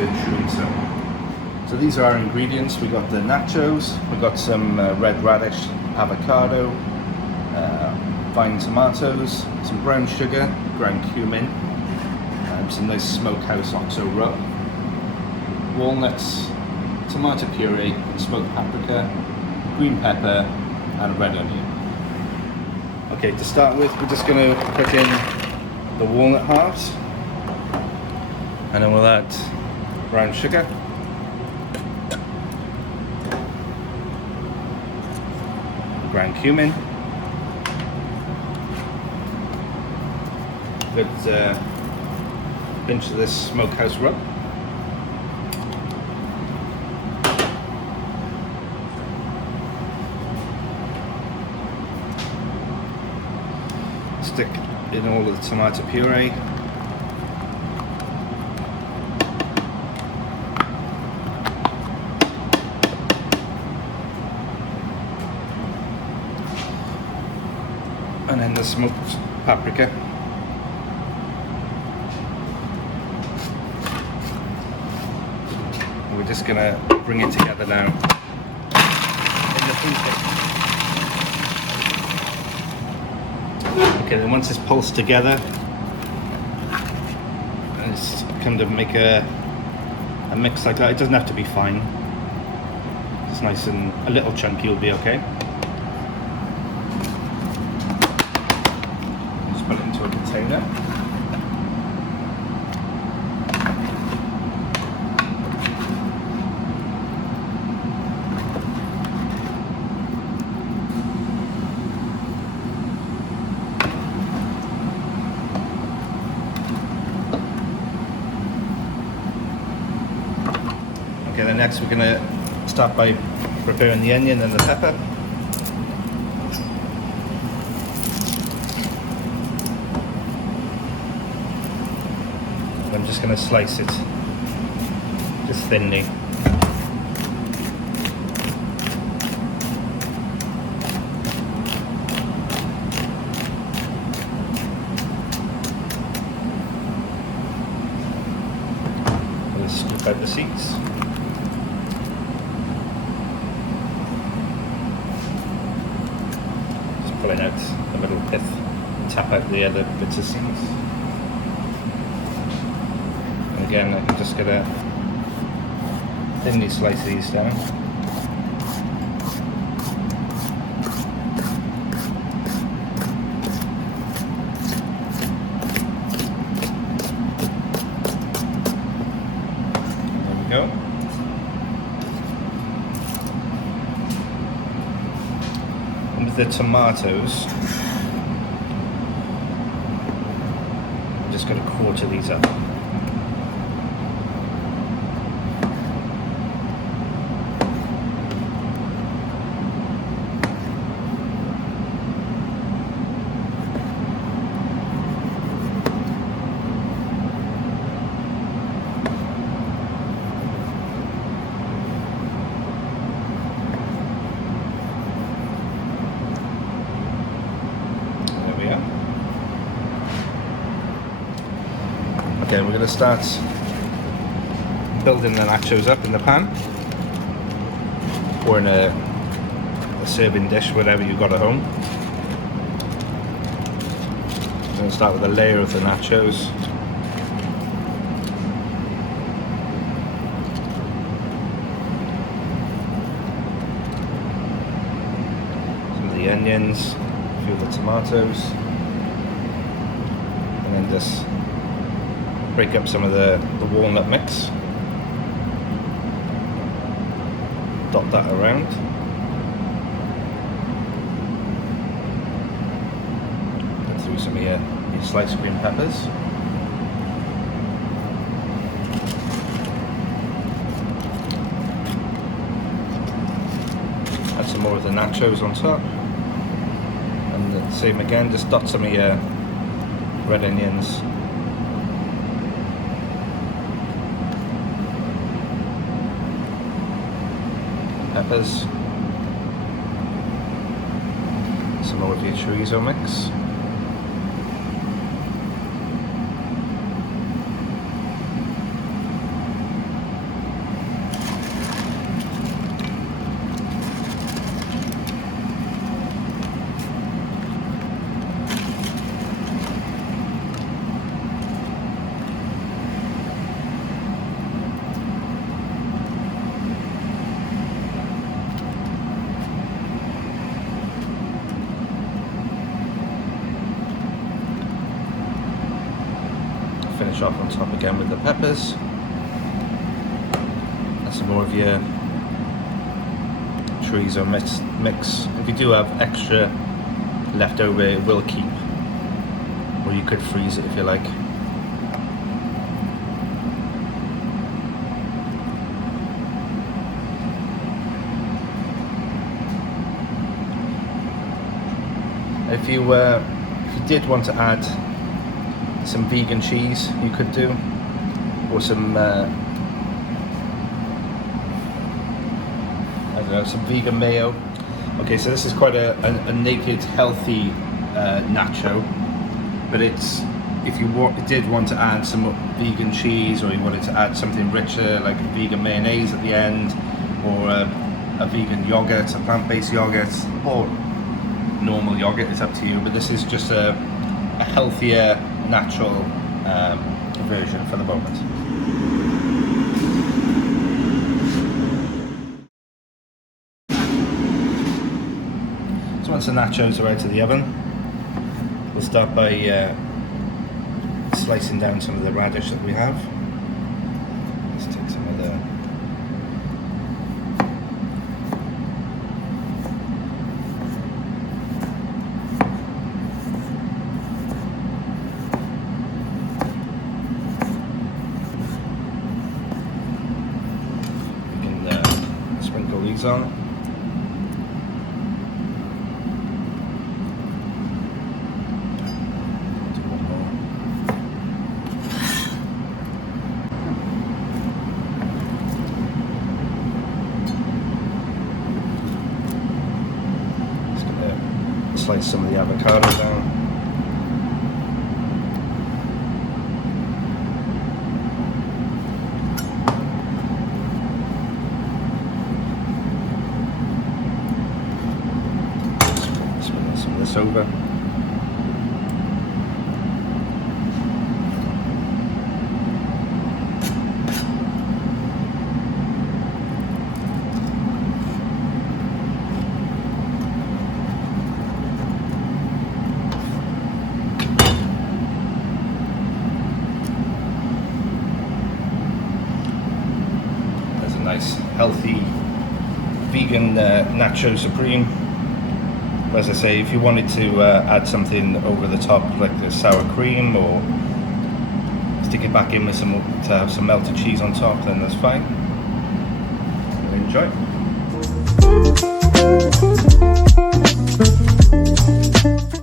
to chorizo. So these are our ingredients. We got the nachos, we got some red radish, avocado, fine tomatoes, some brown sugar, ground cumin, some nice smokehouse oxo rub, walnuts, tomato puree, smoked paprika, green pepper, and red onion. Okay, to start with, we're just going to put in the walnut halves, and then we'll add brown sugar, ground cumin, good pinch of this smokehouse rub, stick in all of the tomato puree, and then the smoked paprika. We're just gonna bring it together now in the food thing. Okay, then once it's pulsed together, and it's kind of make a mix like that. It doesn't have to be fine. It's nice and a little chunky will be okay. Just put it into a container. Okay, then next we're going to start by preparing the onion and the pepper. And I'm just going to slice it just thinly. Let's scoop out the seeds. Pulling out the middle pith, tap out the other bits of seeds. And again, I'm just going to thinly slice these down. There we go. With the tomatoes, I'm just going to quarter these up. Okay, we're going to start building the nachos up in the pan, or in a serving dish, whatever you've got at home. I'm going to start with a layer of the nachos. Some of the onions, a few of the tomatoes, and then just break up some of the walnut mix, dot that around, put through some of your sliced green peppers, add some more of the nachos on top, and the same again, just dot some of your red onions, peppers, some more of your chorizo mix, finish off on top again with the peppers. And some more of your chorizo mix. If you do have extra left over, it will keep, or you could freeze it if you like. If you did want to add some vegan cheese, you could do, or some I don't know, some vegan mayo. Okay, so this is quite a naked, healthy nacho, but it's, if you did want to add some vegan cheese, or you wanted to add something richer like a vegan mayonnaise at the end, or a vegan yogurt, a plant-based yogurt, or normal yogurt, it's up to you, but this is just a healthier, natural version for the moment. So once the nachos are out of the oven, we'll start by slicing down some of the radish that we have. Let's take some of the sprinkle these on. Do one more. Just gonna slice some of the avocado down. Some of this over. There's a nice, healthy, vegan Nacho Supreme. As I say, if you wanted to add something over the top, like the sour cream, or stick it back in with to have some melted cheese on top, then that's fine. Enjoy.